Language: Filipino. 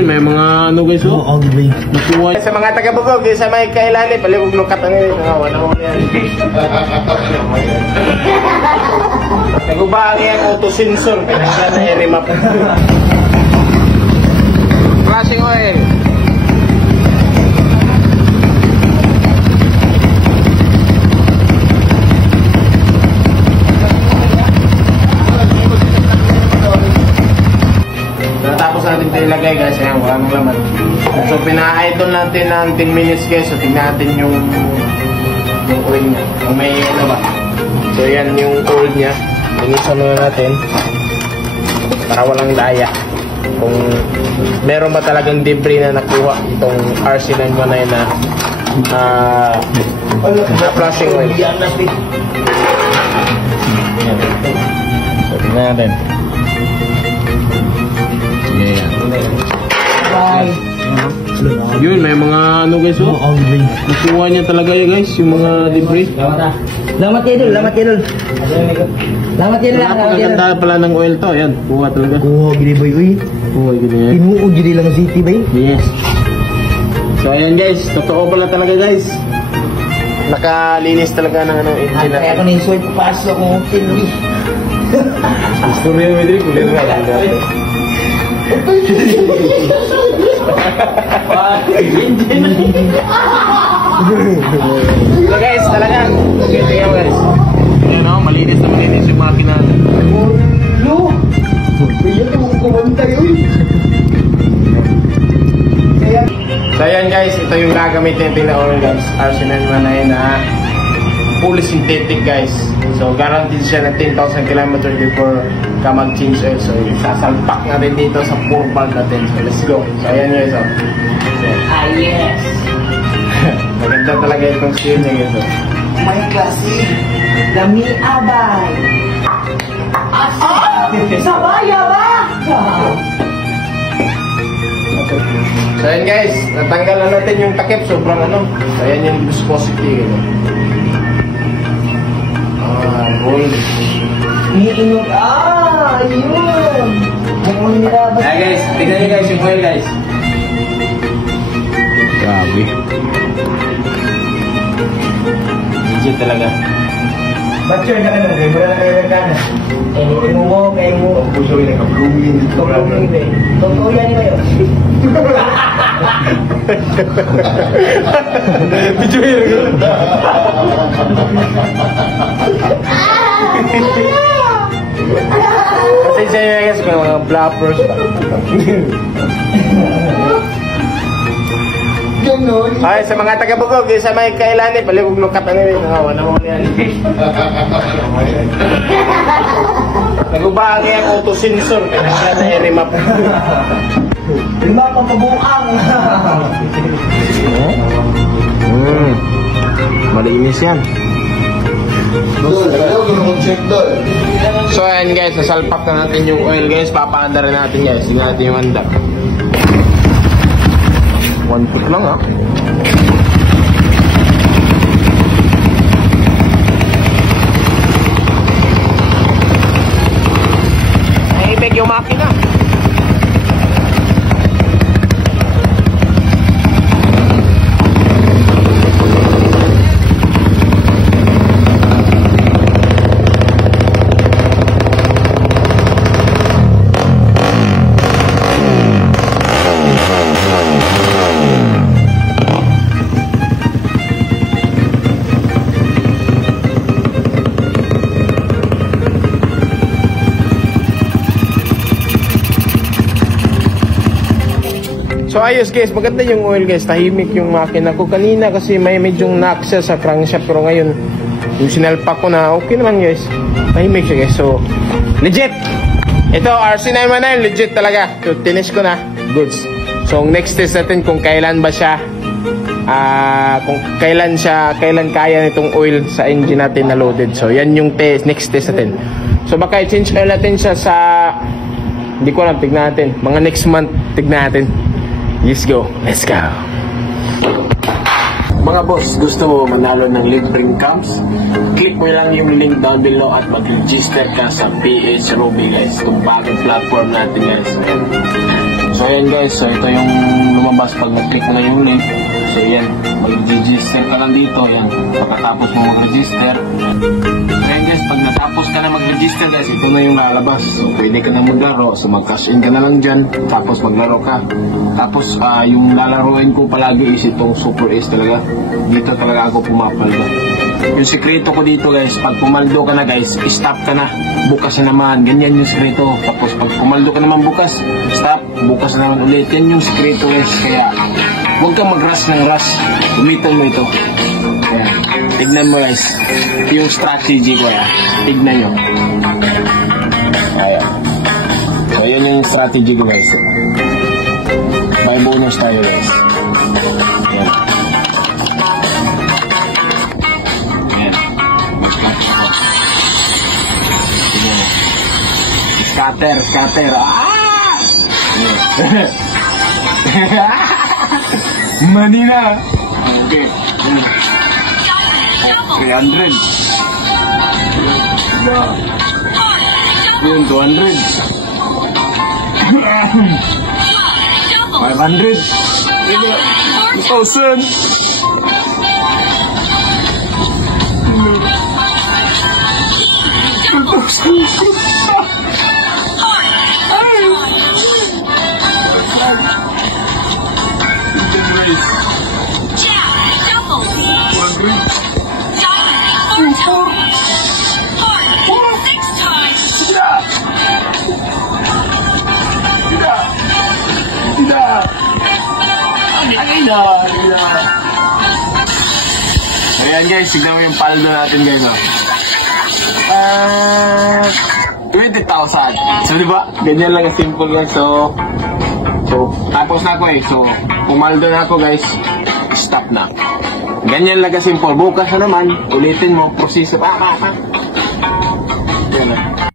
Yun, may mga ano guys, oh. Nakuha. Sa mga taga-Bugog, sa may kailali, palibog lukat ang yun. Wala ko yan. Naguba ang yung auto-sensor. Kaya na i-remap. Flashing oil. Natapos natin ito ilagay guys, ayan, wala nang laman. So pina-idle natin ng 10 minutes guys, so tingnan natin yung oil niya, kung may ano ba. So yan yung oil niya, linisan na natin para walang daya. Kung meron ba talagang debris na nakuha itong RC919 na flashing oil. So tingnan natin. Yun, may mga ano guys, oh. Nakuha niya talaga yun guys, yung mga debris. Lamat idol, lamat idol. Lamat idol. Napakaganda pala ng oil to, yan, kuha talaga. Kuha, gini boy, uy. Kuha, gini yan. Pinuo, gini lang city ba? Yes. So ayan guys, totoo pala talaga guys. Nakalinis talaga ng ano, engine natin. Kaya ako na-insuit, pasok kong tinwi. Gusto mo yung medri, kulit nga lang natin. So guys, talaga. Okay, tingnan guys. Ayan o, malinis na malinis yung makina. No! Kaya ito mong kumantay, uy. So ayan guys, ito yung gagamitin natin na oil guys. RC919 na fully synthetic guys. So guaranteed siya na 10,000 km before ka mag-change oil. So sasalpak natin dito sa 4 valve natin. So let's go. So ayan guys. Oh. Ah, yes. Maganda talaga itong steer niya guys. May klase. Dami abay. Sabaya ba? So ayan guys, natanggal na natin yung takip. Sobrang ano. So ayan yung viscosity. Gold. Iinog. Yun. Ayan guys, tignan nyo guys yung oil guys. Grabe. Legit talaga. Ba't yun na kayo? Wala na kayo nagkana. Anything mo, kayo mo. Ang puso yun, naka-blooming. Totoo yan ni kayo. Video yun. Pasensya nyo guys kung mga blappers pa. Ganon. Ay, sa mga taga-Bugog, sa may kailani, palibog lukat ang yun. Wala mo yan. Naguba ang yung auto-sensor. Kaya na i-remap. Lima pang pabuang. Malinis yan. So ayan guys, nasalpak na natin yung oil guys. Papaanda rin natin guys. Tingnan natin yung anda. 1 foot lang ha. Naibig yung makina. So ayos guys, maganda yung oil guys. Tahimik yung makina ko kanina kasi may medyong knock siya sa crankshaft. Pero ngayon, yung sinalpak ko na okay naman guys. Tahimik siya guys. So, legit! Ito, RC919, legit talaga. So, finish ko na. Goods. So, next test natin kung kailan ba siya kung kailan kaya nitong oil sa engine natin na loaded. So, yan yung next test natin. So, baka i-change oil natin siya sa hindi ko alam, tignan natin. Mga next month, tignan natin. Let's go. Let's go. Mga boss, gusto mo manalo ng libreng cams? Click mo lang yung link down below at mag-register ka sa PH Ruby guys. Itong bagong platform natin guys. So ayan guys, so ito yung lumabas pag nag-click mo na yung link. So yan, mag-register ka lang dito. Yan, pagkatapos mo mag-register. Ayan guys, pag natapos ka na mag-register guys, ito na yung lalabas. So pwede ka na maglaro. So mag-cash in ka na lang dyan. Tapos maglaro ka. Tapos yung lalaroin ko palagi is itong Super Ace talaga. Dito talaga ako pumapaldo. Yung sekreto ko dito guys, pag pumaldo ka na guys, stop ka na. Bukas na naman. Ganyan yung sekreto. Tapos pag pumaldo ka naman bukas, stop. Bukas na naman ulit. Yan yung sekreto guys. Kaya huwag kang mag-rush ng rush. Gamitin mo ito. Ayan. Tignan mo guys. Yung strategy ko yan. Tignan nyo. Ayan. So yun yung strategy ko guys. May bonus tayo guys. Ayan. Ayan. Scatter, scatter. Ah! Manila. Okay. 300. Yun, 200. 500. 2,000. 2,000. Ayan guys, tignan mo yung paldo natin guys. 20,000. So diba, ganyan lang simple guys. So tapos na ako eh. So pumaldo na ako guys. Stop na. Ganyan lang simple. Bukas na naman, ulitin mo, proseso. Yan na.